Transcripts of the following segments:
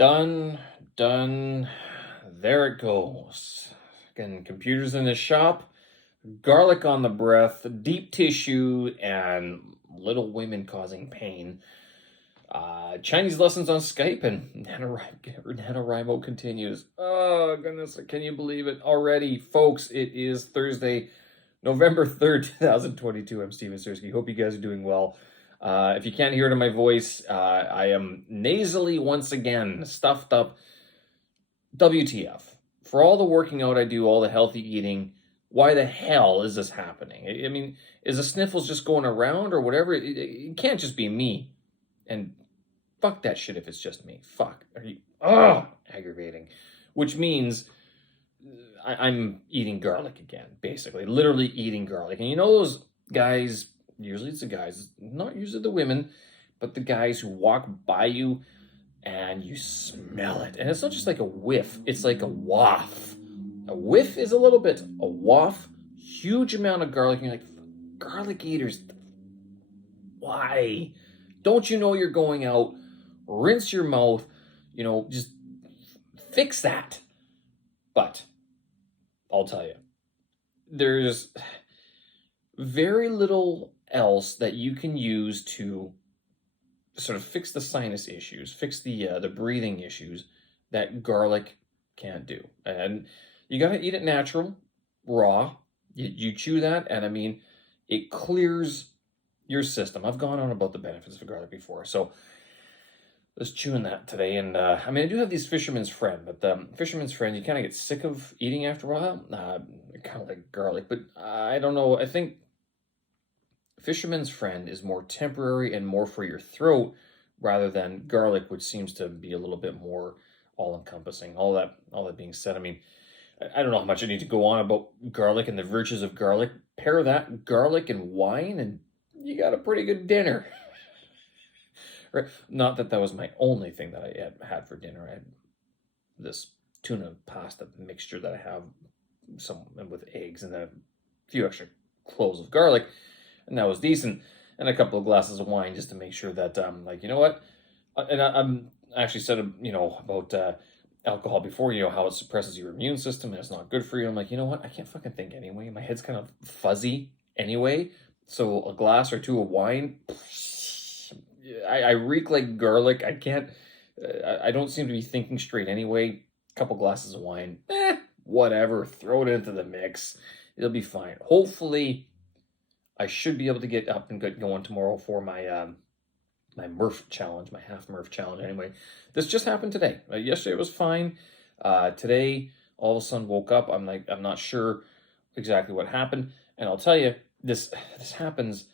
Done, done. There it goes. Again, computers in the shop, garlic on the breath, deep tissue, and little women causing pain. Chinese lessons on Skype, and NaNoWriMo continues. Oh, goodness, can you believe it already? Folks, it is Thursday, November 3rd, 2022. I'm Steven Sersky. Hope you guys are doing well. If you can't hear it in my voice, I am nasally once again, stuffed up. WTF. For all the working out I do, all the healthy eating, why the hell is this happening? I mean, is the sniffles just going around or whatever? It can't just be me. And fuck that shit if it's just me. Fuck. Are you? Ugh, aggravating. Which means I'm eating garlic again, basically. Literally eating garlic. And you know those guys, usually it's the guys, not usually the women, but the guys who walk by you and you smell it. And it's not just like a whiff, it's like a waft. A whiff is a little bit, a waft, huge amount of garlic. And you're like, garlic eaters, why? Don't you know you're going out? Rinse your mouth, just fix that. But I'll tell you, there's very little else that you can use to sort of fix the sinus issues, fix the breathing issues that garlic can't do. And you got to eat it natural, raw. You chew that, and I mean, it clears your system. I've gone on about the benefits of garlic before, so I was chewing that today. And I mean, I do have these fisherman's friend, but the fisherman's friend, you kind of get sick of eating after a while. Kind of like garlic, but I don't know. I think fisherman's friend is more temporary and more for your throat rather than garlic, which seems to be a little bit more all-encompassing. All that being said, I mean, I don't know how much I need to go on about garlic and the virtues of garlic. Pair that garlic and wine, and you got a pretty good dinner. Right? Not that that was my only thing that I had for dinner. I had this tuna pasta mixture that I have some with eggs and then a few extra cloves of garlic. And that was decent, and a couple of glasses of wine just to make sure that like, you know what, and I'm actually said about alcohol before, how it suppresses your immune system and it's not good for you. I'm like, you know what, I can't fucking think anyway. My head's kind of fuzzy anyway, so a glass or two of wine, I reek like garlic. I can't. I don't seem to be thinking straight anyway. A couple glasses of wine, whatever. Throw it into the mix. It'll be fine. Hopefully, I should be able to get up and get going tomorrow for my my Murph challenge, my half Murph challenge. Anyway, this just happened today. Yesterday it was fine. Today, all of a sudden woke up. I'm not sure exactly what happened, and I'll tell you, this happens.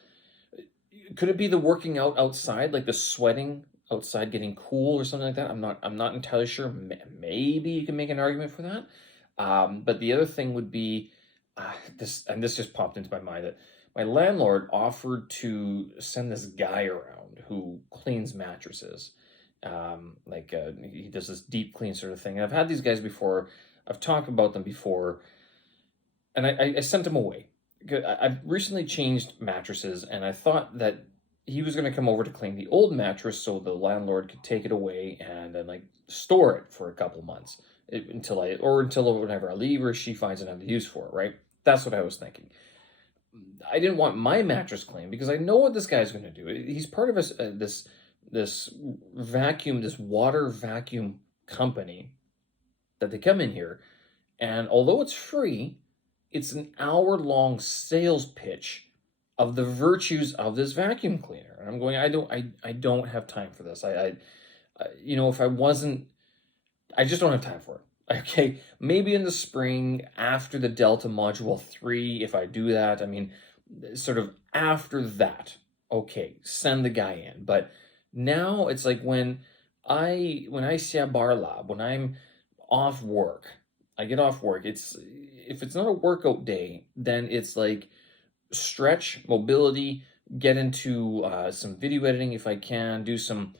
Could it be the working out outside, like the sweating outside, getting cool or something like that? I'm not entirely sure. Maybe you can make an argument for that. But the other thing would be this just popped into my mind, that my landlord offered to send this guy around who cleans mattresses. He does this deep clean sort of thing. And I've had these guys before. I've talked about them before, and I sent him away. I've recently changed mattresses, and I thought that he was going to come over to clean the old mattress so the landlord could take it away and then store it for a couple months until whenever I leave, or she finds another use for it, right? That's what I was thinking. I didn't want my mattress cleaned because I know what this guy's going to do. He's part of this water vacuum company that they come in here, and although it's free, it's an hour-long sales pitch of the virtues of this vacuum cleaner. And I'm going, I don't have time for this. If I wasn't, I just don't have time for it. Okay, maybe in the spring after the Delta Module 3, if I do that, I mean, sort of after that, okay, send the guy in. But now it's like when I see a bar lab, when I'm off work, I get off work, if it's not a workout day, then it's like stretch, mobility, get into some video editing if I can, do some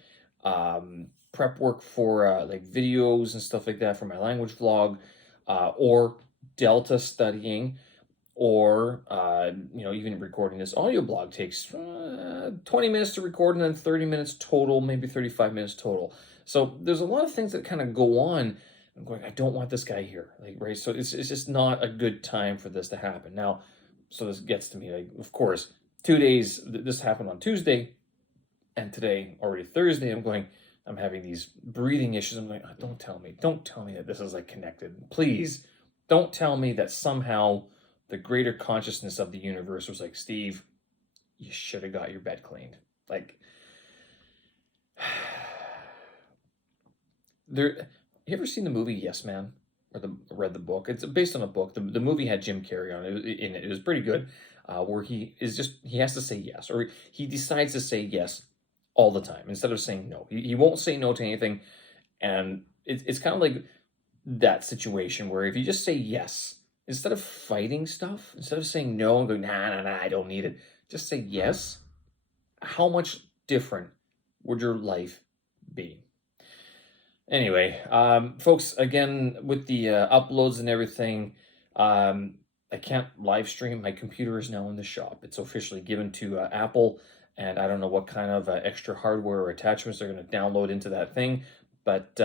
prep work for videos and stuff like that for my language vlog, or Delta studying, or even recording this audio blog takes 20 minutes to record and then 30 minutes total, maybe 35 minutes total. So there's a lot of things that kind of go on. I'm going, I don't want this guy here, like, right? So it's just not a good time for this to happen. Now, so this gets to me, like, of course, 2 days, this happened on Tuesday, and today, already Thursday, I'm having these breathing issues. I'm like, oh, don't tell me that this is like connected. Please, don't tell me that somehow the greater consciousness of the universe was like, Steve, you should have got your bed cleaned. Like, there, you ever seen the movie Yes Man? Or read the book? It's based on a book. The movie had Jim Carrey on it. In it, it was pretty good. Where he has to say yes, or he decides to say yes all the time instead of saying no. He won't say no to anything, and it's kind of like that situation where if you just say yes instead of fighting stuff, instead of saying no and going nah, I don't need it, just say yes. How much different would your life be? Anyway, folks, again, with the uploads and everything, I can't live stream. My computer is now in the shop. It's officially given to Apple, and I don't know what kind of extra hardware or attachments they're going to download into that thing, but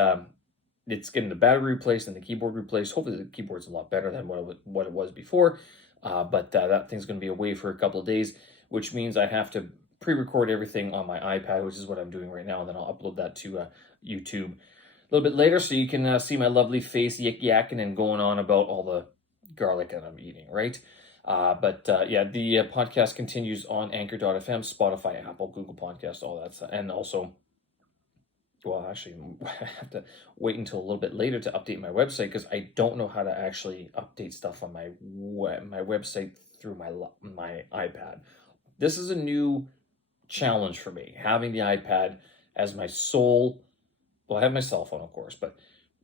it's getting the battery replaced and the keyboard replaced. Hopefully the keyboard's a lot better than what it was before, but that thing's going to be away for a couple of days, which means I have to pre-record everything on my iPad, which is what I'm doing right now, and then I'll upload that to YouTube a little bit later, so you can see my lovely face yakking and going on about all the garlic that I'm eating, right? Yeah, the podcast continues on Anchor.fm, Spotify, Apple, Google Podcasts, all that stuff. And also, well, actually, I have to wait until a little bit later to update my website because I don't know how to actually update stuff on my website through my iPad. This is a new challenge for me, having the iPad as my sole. Well, I have my cell phone, of course, but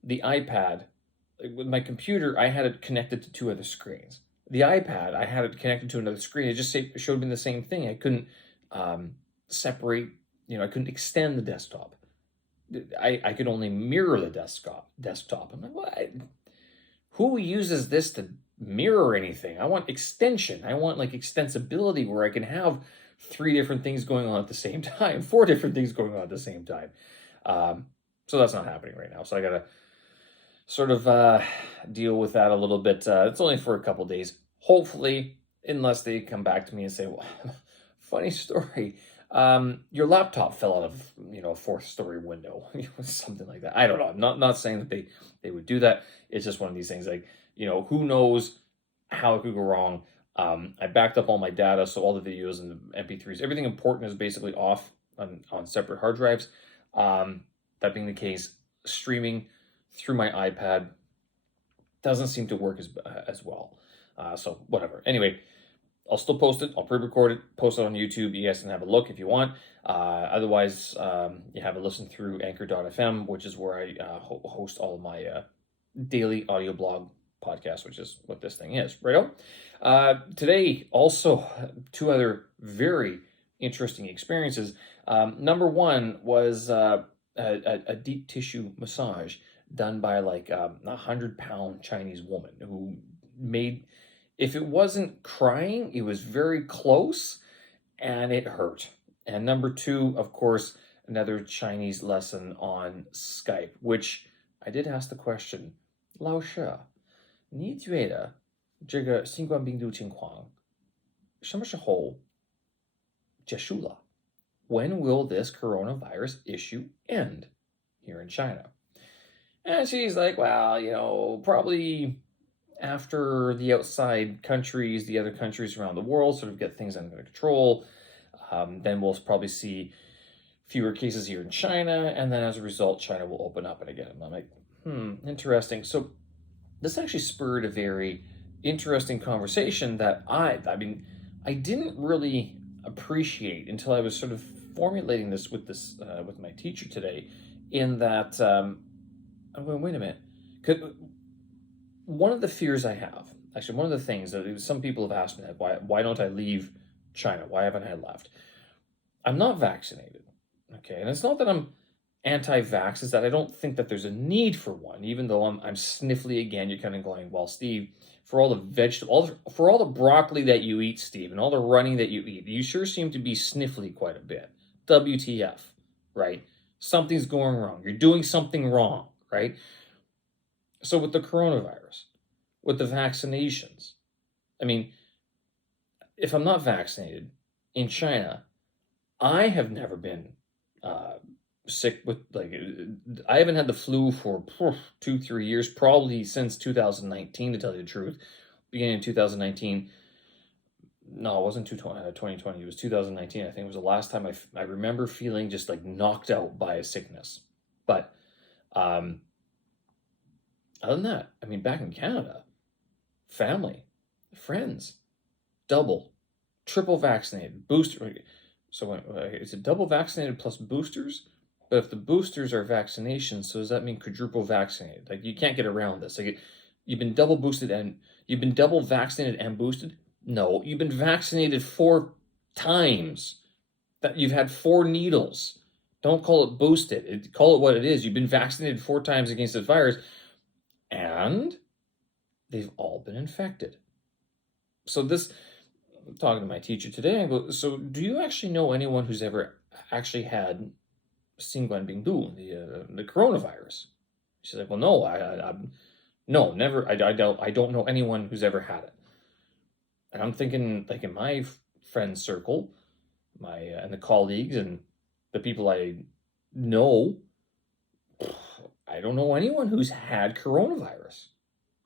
the iPad, with my computer, I had it connected to two other screens. The iPad, I had it connected to another screen. It just showed me the same thing. I couldn't separate, I couldn't extend the desktop. I could only mirror the desktop. I'm like, what? Who uses this to mirror anything? I want extension. I want like extensibility where I can have 3 different things going on at the same time, 4 different things going on at the same time. So that's not happening right now. So I got to sort of deal with that a little bit. It's only for a couple days. Hopefully, unless they come back to me and say, well, funny story, your laptop fell out of, a 4th-story window, something like that. I don't know. I'm not saying that they would do that. It's just one of these things like, who knows how it could go wrong. I backed up all my data, so all the videos and the MP3s, everything important is basically off on separate hard drives. That being the case, streaming through my iPad doesn't seem to work as well. So whatever. Anyway, I'll still post it. I'll pre-record it, post it on YouTube. You guys can have a look if you want. Otherwise, you have a listen through Anchor.fm, which is where I host all of my daily audio blog podcast, which is what this thing is. Righto? Today, also, 2 other very interesting experiences. Number 1 was a deep tissue massage done by like a 100-pound Chinese woman who made, if it wasn't crying, it was very close and it hurt. And number 2, of course, another Chinese lesson on Skype, which I did ask the question, 老师，你觉得这个新冠病毒情况什么时候结束了? When will this coronavirus issue end here in China? And she's like, well, probably after the outside countries, the other countries around the world sort of get things under control, then we'll probably see fewer cases here in China, and then as a result, China will open up again. And I'm like, interesting. So this actually spurred a very interesting conversation that I didn't really appreciate until I was sort of formulating this with my teacher today, in that I'm going, wait a minute. One of the fears I have, actually, one of the things that some people have asked me, like, why don't I leave China? Why haven't I left? I'm not vaccinated, okay? And it's not that I'm anti-vax, it's that I don't think that there's a need for one, even though I'm sniffly again. You're kind of going, well, Steve, for all the for all the broccoli that you eat, Steve, and all the running that you eat, you sure seem to be sniffly quite a bit. WTF, right? Something's going wrong. You're doing something wrong, right? So with the coronavirus, with the vaccinations, I mean, if I'm not vaccinated in China, I have never been uh, sick with I haven't had the flu for 2-3 years, probably since 2019 to tell you the truth. Beginning of 2019. No, it wasn't 2020. It was 2019. I think it was the last time I remember feeling just like knocked out by a sickness. But um, other than that, I mean, back in Canada, family, friends, double, triple vaccinated, booster. So is it double vaccinated plus boosters? But if the boosters are vaccinations, so does that mean quadruple vaccinated? Like you can't get around this. Like you've been double boosted and you've been double vaccinated and boosted. No, you've been vaccinated 4 times. That you've had 4 needles. Don't call it boosted. Call it what it is. You've been vaccinated 4 times against the virus, and they've all been infected. So this, I'm talking to my teacher today. I go, so do you actually know anyone who's ever actually had Singguan Bingdu, the coronavirus? She's like, well, no, no, never. I don't know anyone who's ever had it. And I'm thinking, like in my friend circle, and the colleagues and the people I know, I don't know anyone who's had coronavirus.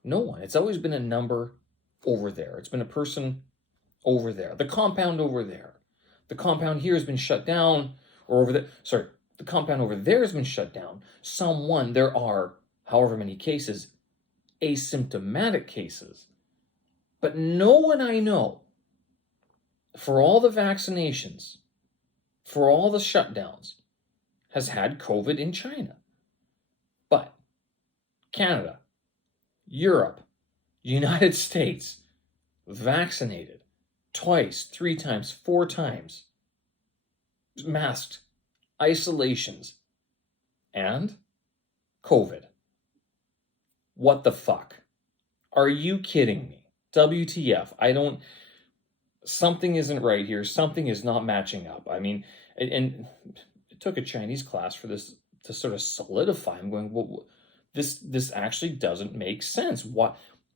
No one. It's always been a number over there. It's been a person over there. The compound over there. The compound here has been shut down, or over there. Sorry, the compound over there has been shut down. There are, however many cases, asymptomatic cases. But no one I know, for all the vaccinations, for all the shutdowns, has had COVID in China. But Canada, Europe, United States, vaccinated twice, 3 times, 4 times, masked, isolations, and COVID. What the fuck? Are you kidding me? WTF. Something isn't right here. Something is not matching up. I mean, and it took a Chinese class for this to sort of solidify. I'm going, well, this actually doesn't make sense.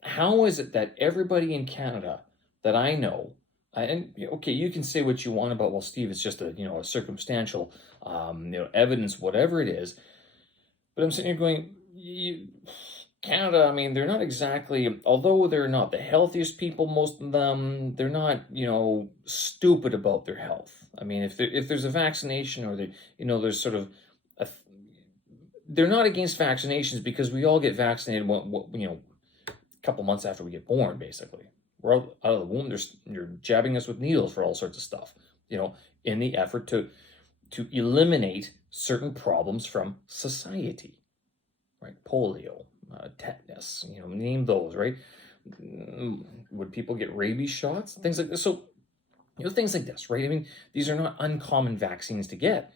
How is it that everybody in Canada that I know, and okay, you can say what you want about, well, Steve, it's just a circumstantial evidence, whatever it is. But I'm sitting here going, Canada, I mean, they're not exactly, although they're not the healthiest people, most of them, they're not, stupid about their health. I mean, if there's a vaccination or there's sort of they're not against vaccinations because we all get vaccinated, a couple months after we get born, basically. We're out of the womb, you're jabbing us with needles for all sorts of stuff, in the effort to eliminate certain problems from society, right? Polio, tetanus, name those, right? Would people get rabies shots? Things like this. So, things like this, right? I mean, these are not uncommon vaccines to get.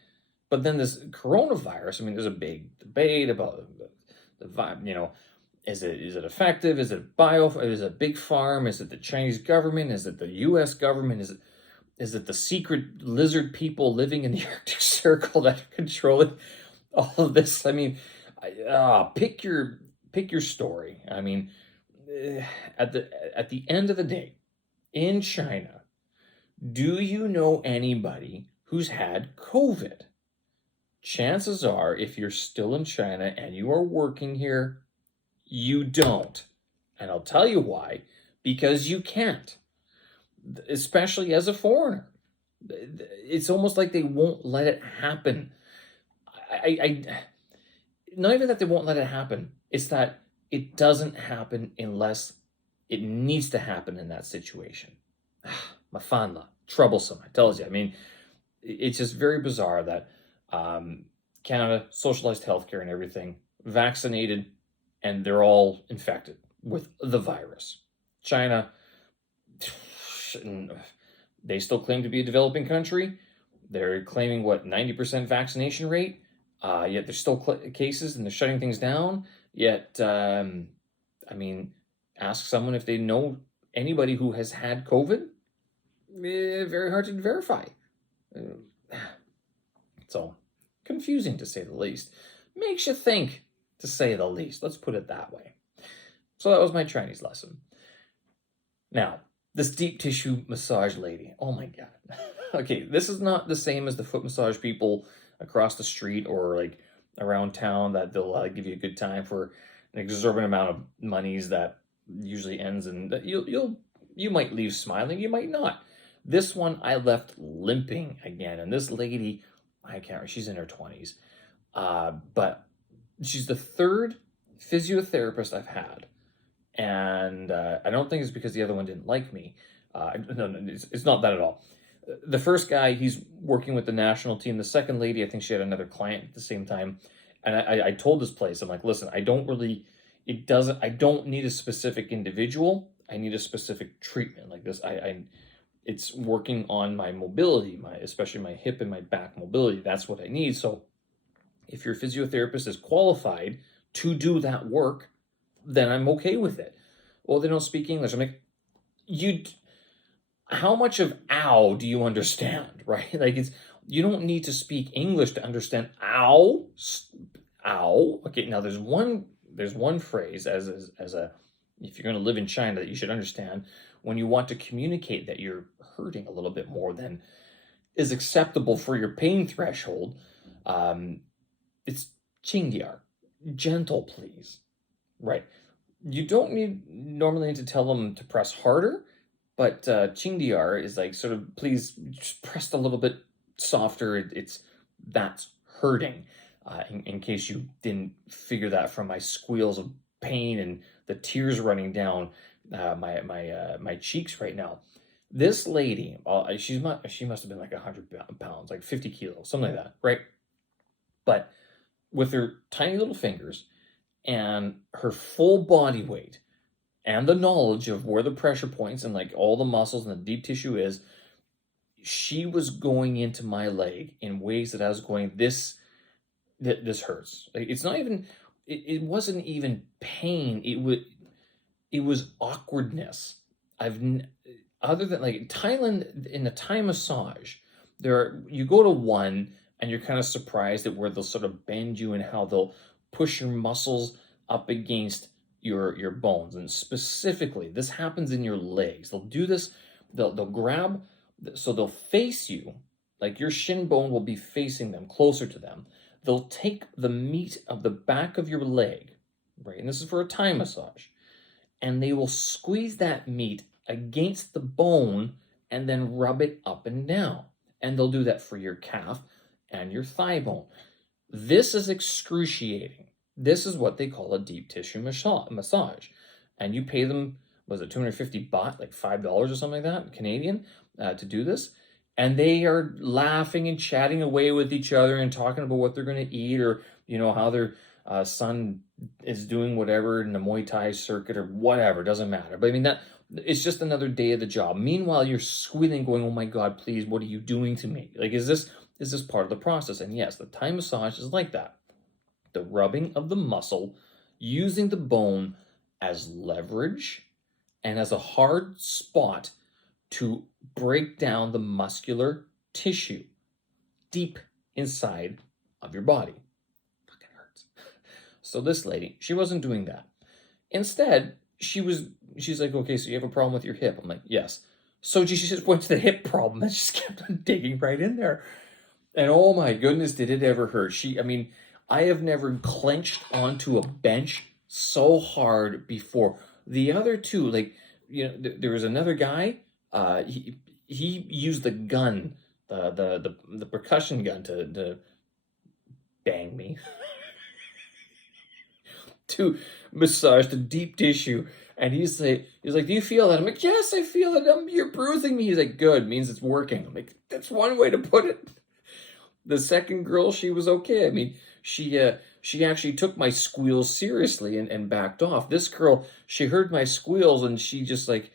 But then this coronavirus, I mean, there's a big debate about is it effective? Is it is it big pharma? Is it the Chinese government? Is it the U.S. government? Is it the secret lizard people living in the Arctic Circle that are controlling all of this? I mean, pick your story. I mean, at the end of the day, in China, do you know anybody who's had COVID? Chances are, if you're still in China and you are working here, you don't. And I'll tell you why. Because you can't, especially as a foreigner. It's almost like they won't let it happen. Not even that they won't let it happen. It's that it doesn't happen unless it needs to happen in that situation. Mafanda, troublesome, I tells you. I mean, it's just very bizarre that Canada, socialized healthcare and everything, vaccinated, and they're all infected with the virus. China, they still claim to be a developing country. They're claiming, 90% vaccination rate? Yet there's still cases and they're shutting things down. Yet, I mean, ask someone if they know anybody who has had COVID. Very hard to verify. So, confusing to say the least. Makes you think, to say the least. Let's put it that way. So that was my Chinese lesson. Now, this deep tissue massage lady. Oh my God. Okay, this is not the same as the foot massage people across the street or like around town that they'll give you a good time for an exorbitant amount of monies that usually ends in that you might leave smiling, you might not. This one I left limping again, and this lady, I can't remember, she's in her 20s, but she's the third physiotherapist I've had, and I don't think it's because the other one didn't like me. No, it's not that at all. The first guy, he's working with the national team. The second lady, I think she had another client at the same time. And I told this place, I'm like, listen, I don't need a specific individual. I need a specific treatment like this. It's working on my mobility, especially my hip and my back mobility. That's what I need. So if your physiotherapist is qualified to do that work, then I'm okay with it. Well, they don't speak English. I'm like, how much of ow do you understand, right? Like you don't need to speak English to understand ow, ow. Okay, now there's one phrase as a if you're going to live in China that you should understand when you want to communicate that you're hurting a little bit more than is acceptable for your pain threshold. It's Qingdiar, gentle, please, right? You don't normally need to tell them to press harder. But Qingdiar is like sort of, please just press a little bit softer. That's hurting. In case you didn't figure that from my squeals of pain and the tears running down my cheeks right now. This lady, she must have been like 100 pounds, like 50 kilos, something like that, right? But with her tiny little fingers and her full body weight, and the knowledge of where the pressure points and like all the muscles and the deep tissue is, she was going into my leg in ways that I was going, this hurts. Like, it's not even, it wasn't even pain. It was awkwardness. Other than like Thailand, in the Thai massage, you go to one and you're kind of surprised at where they'll sort of bend you and how they'll push your muscles up against your bones. And specifically, this happens in your legs. They'll do this, they'll grab, so they'll face you, like your shin bone will be facing them, closer to them. They'll take the meat of the back of your leg, right? And this is for a Thai massage. And they will squeeze that meat against the bone and then rub it up and down. And they'll do that for your calf and your thigh bone. This is excruciating. This is what they call a deep tissue massage. And you pay them, was it 250 baht, like $5 or something like that, Canadian, to do this. And they are laughing and chatting away with each other and talking about what they're going to eat, or, how their son is doing whatever in the Muay Thai circuit or whatever. Doesn't matter. But I mean, it's just another day of the job. Meanwhile, you're squealing, going, oh my God, please, what are you doing to me? Like, is this part of the process? And yes, the Thai massage is like that. The rubbing of the muscle, using the bone as leverage and as a hard spot to break down the muscular tissue deep inside of your body. Fucking hurts. So this lady, she wasn't doing that. Instead, she's like, okay, so you have a problem with your hip. I'm like, yes. So she just went to the hip problem and just kept on digging right in there. And oh my goodness, did it ever hurt. I have never clenched onto a bench so hard before. The other two, like, there was another guy, he used the gun, the percussion gun to bang me, to massage the deep tissue. And he's like, do you feel that? I'm like, yes, I feel it. You're bruising me. He's like, good, means it's working. I'm like, that's one way to put it. The second girl, she was okay. I mean, she actually took my squeals seriously and backed off. This girl, she heard my squeals and she just like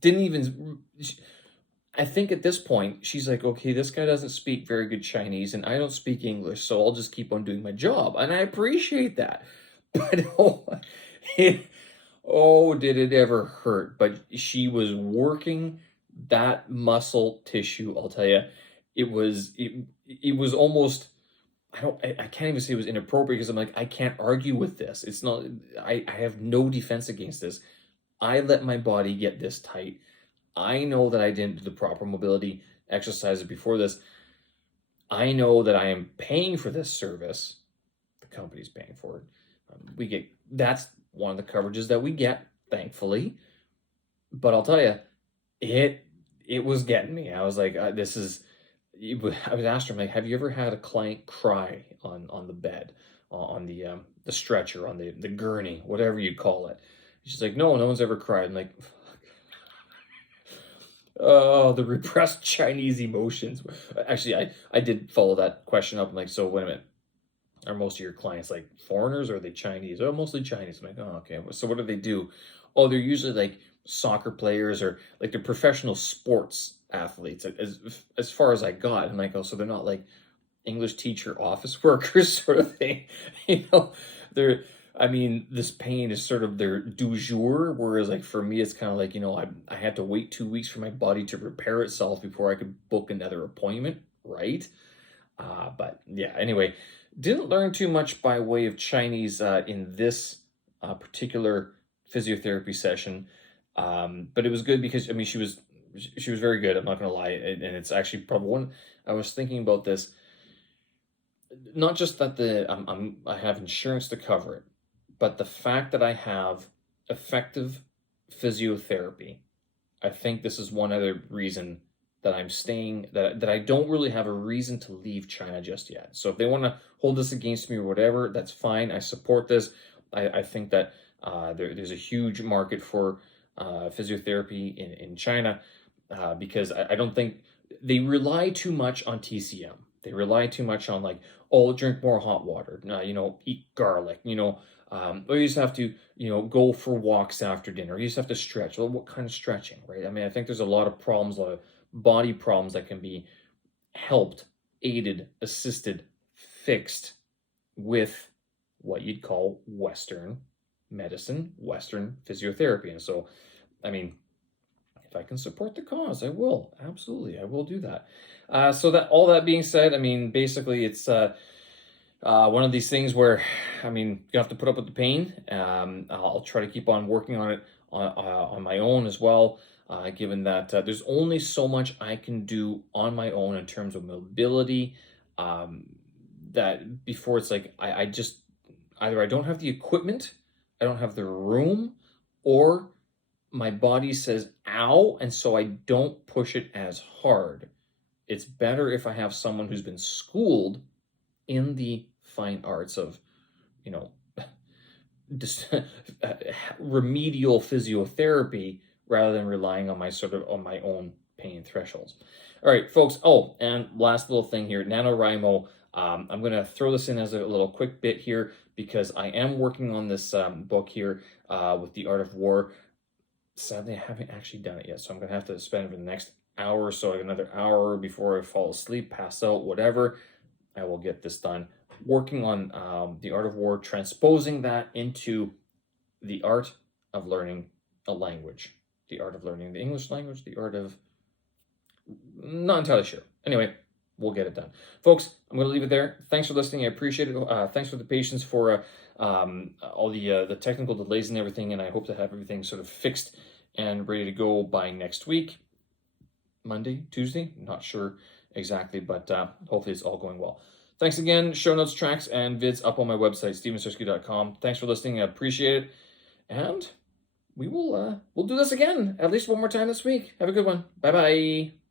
didn't even. I think at this point she's like, okay, this guy doesn't speak very good Chinese and I don't speak English, so I'll just keep on doing my job, and I appreciate that. But did it ever hurt? But she was working that muscle tissue. I'll tell you, it was almost I can't even say it was inappropriate because I'm like, I can't argue with this. It's not, I have no defense against this. I let my body get this tight. I know that I didn't do the proper mobility exercises before this. I know that I am paying for this service. The company's paying for it. That's one of the coverages that we get, thankfully. But I'll tell you, it was getting me. I was like, this is. I was asking her, like, have you ever had a client cry on the bed, on the stretcher, on the gurney, whatever you call it? She's like, no, no one's ever cried. I'm like, oh, the repressed Chinese emotions. Actually, I did follow that question up. I'm like, so wait a minute. Are most of your clients like foreigners or are they Chinese? Oh, mostly Chinese. I'm like, oh, okay. So what do they do? Oh, they're usually like soccer players or like they're professional sports athletes. As far as I got, I'm like, oh, so they're not like English teacher, office workers sort of thing. You know, they're. I mean, this pain is sort of their du jour, whereas like for me, it's kind of like, you know, I had to wait 2 weeks for my body to repair itself before I could book another appointment, right? But yeah, anyway, didn't learn too much by way of Chinese in this particular physiotherapy session, but it was good because I mean she was very good. I'm not gonna lie, and it's actually probably one. I was thinking about this, not just that I have insurance to cover it, but the fact that I have effective physiotherapy. I think this is one other reason that I'm staying, that I don't really have a reason to leave China just yet. So if they want to hold this against me or whatever, that's fine. I support this. I think that there's a huge market for physiotherapy in China because I don't think they rely too much on TCM. They rely too much on like, oh, drink more hot water, you know, eat garlic, you know, or you just have to, you know, go for walks after dinner. You just have to stretch. Well, what kind of stretching, right? I mean, I think there's a lot of problems, a lot of body problems that can be helped, aided, assisted, fixed with what you'd call Western medicine, Western physiotherapy. And so, I mean, if I can support the cause, I will. Absolutely, I will do that. So that all that being said, I mean, basically, it's one of these things where, I mean, you have to put up with the pain. I'll try to keep on working on it on my own as well, given that there's only so much I can do on my own in terms of mobility. That before it's like I just either I don't have the equipment, I don't have the room, or my body says ow, and so I don't push it as hard. It's better if I have someone who's been schooled in the fine arts of, you know, remedial physiotherapy rather than relying on my own pain thresholds. All right, folks. Oh, and last little thing here, NaNoWriMo. I'm going to throw this in as a little quick bit here because I am working on this book here with The Art of War. Sadly, I haven't actually done it yet, so I'm going to have to spend the next hour or so, like another hour before I fall asleep, pass out, whatever. I will get this done. Working on The Art of War, transposing that into the art of learning a language. The art of learning the English language, the art of... Not entirely sure. Anyway, we'll get it done. Folks, I'm going to leave it there. Thanks for listening. I appreciate it. Thanks for the patience for all the technical delays and everything, and I hope to have everything sort of fixed and ready to go by next week. Monday, Tuesday, not sure exactly, but hopefully it's all going well. Thanks again. Show notes, tracks, and vids up on my website, stevensersky.com. Thanks for listening. I appreciate it. And we'll do this again at least one more time this week. Have a good one. Bye-bye.